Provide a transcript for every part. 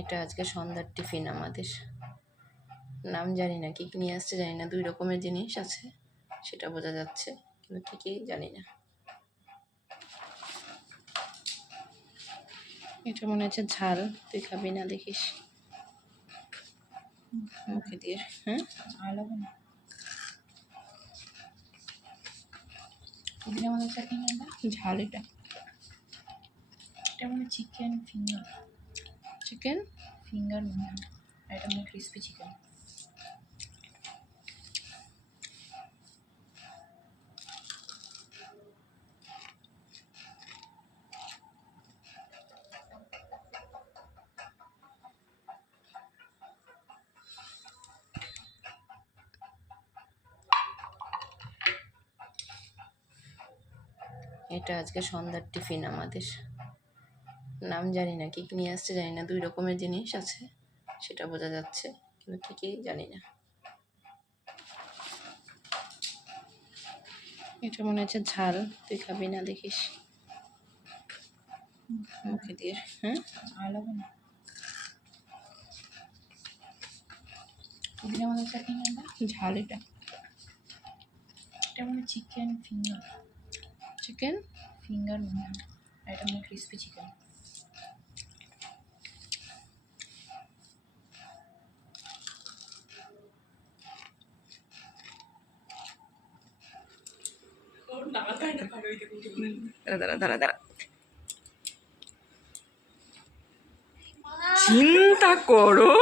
এটা আজকে সন্ধ্যার টিফিন আমাদের। নাম জানি না, কি কি নিয়ে আসছে জানি না, 2 রকমের জিনিস আছে সেটা বোঝা যাচ্ছে, কিন্তু কি কি জানি না। এটা মনে হচ্ছে ঝাল, তুই খাবি না দেখিস মুখে দিয়ে। হ্যাঁ ঝাল হবে না। পুদিনা মাছের চাটনি না, ঝাল। এটা এটা মানে চিকেন ফিঙ্গার মনে হয়, আর এটা মানে ক্রিসপি চিকেন। এটা আজকে সন্ধ্যার টিফিন আমাদের। নাম জানি না, কি কি নিয়ে আসছে জানি না, 2 রকমের জিনিস আছে সেটা বোঝা যাচ্ছে, কিন্তু কি কি জানি না। এটা মনে হচ্ছে ঝাল, তুই খাবি না দেখিস মুখে দিয়ে। হ্যাঁ ঝাল হবে না। পুদিনা মাছের চাটনি না, ঝাল। এটা এটা মানে চিকেন ফিঙ্গার মনে হয়, আর এটা মানে ক্রিসপি চিকেন। দাঁড়া চিন্তা করো।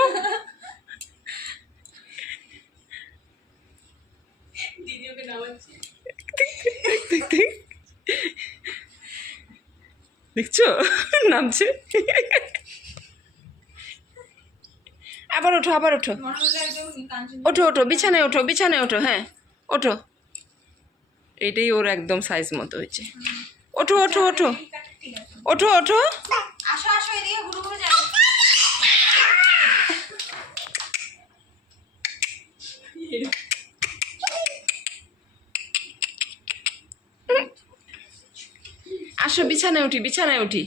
দেখছো নামছে। আবার ওঠো ওঠো বিছানায় ওঠো। হ্যাঁ ওঠো, এটাই ওর একদম সাইজ মতো হয়েছে। ওঠো আসো এদিকে ঘুরে যাও। আসো বিছানায় উঠি।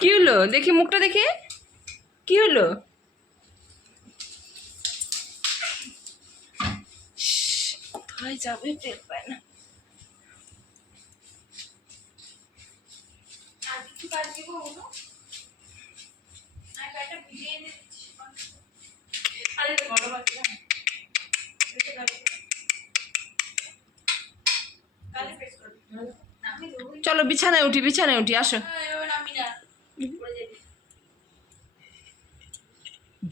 কি হলো দেখি, মুখটা দেখে কি হলো? কোথায় যাবে টের পায় না। চলো বিছানায় উঠি আসো।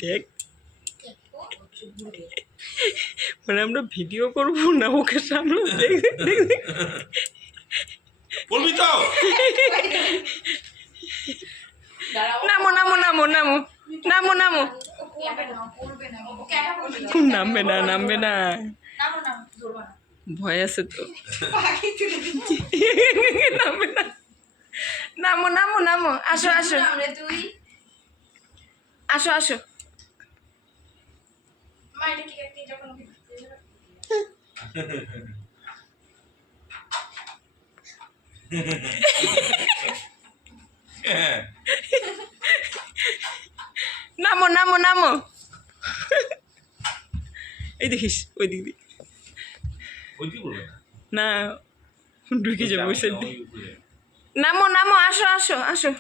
দেখ মানে আমরা ভিডিও করবো না, ওকে সামনে বলবি তো। নামো নামবে না, ভয় আছে তো। নামো আসো নামো এই দেখিস ওই দিক দিয়ে না, ঢুকে যাবো ওই সাইড দিয়ে। নামো আসো।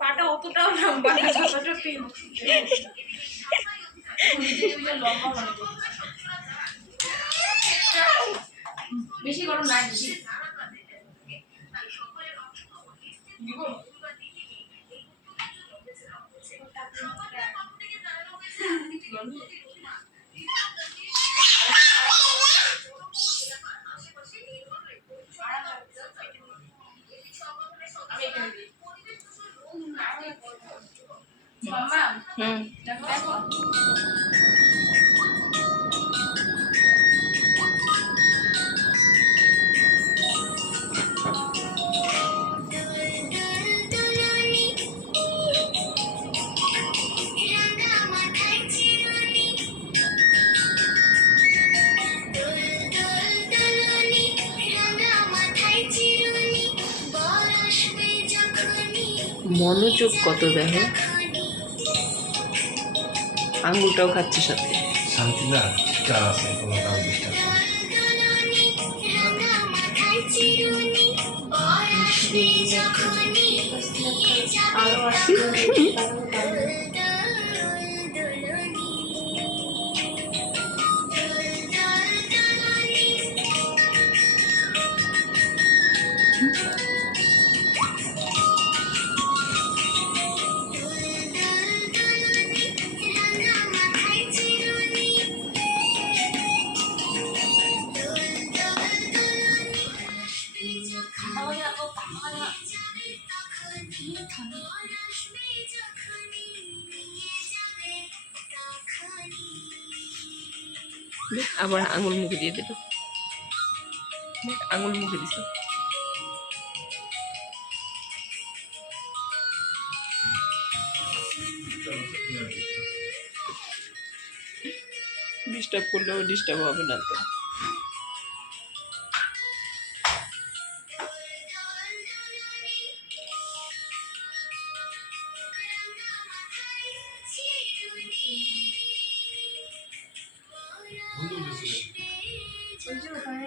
পাটা অতটাও লম্বা না, যতটা বেশি গরম না বেশি। দেখো মনোযোগ কত দেখো, আঙুলটাও খাচ্ছে সাথে। শান্তি না চার আছে কোনো কারণ ডিস্টার্ব নেই। আরো আসবে আবার আঙুল মুখে দিয়ে দিল, আঙুল মুখে দিছে। ডিস্টার্ব করলেও ডিস্টার্ব হবে না তো। ওই যে ওখানে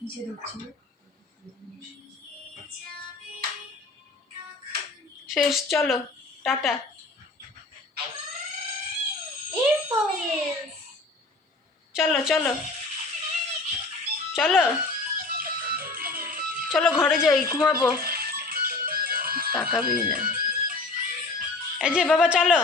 নিচে ঢুকছিল। শেষ, চলো টাটা। চলো চলো চলো চলো, ঘরে যাই, ঘুমাবো। তাকাবি না। এই যে বাবা চলো।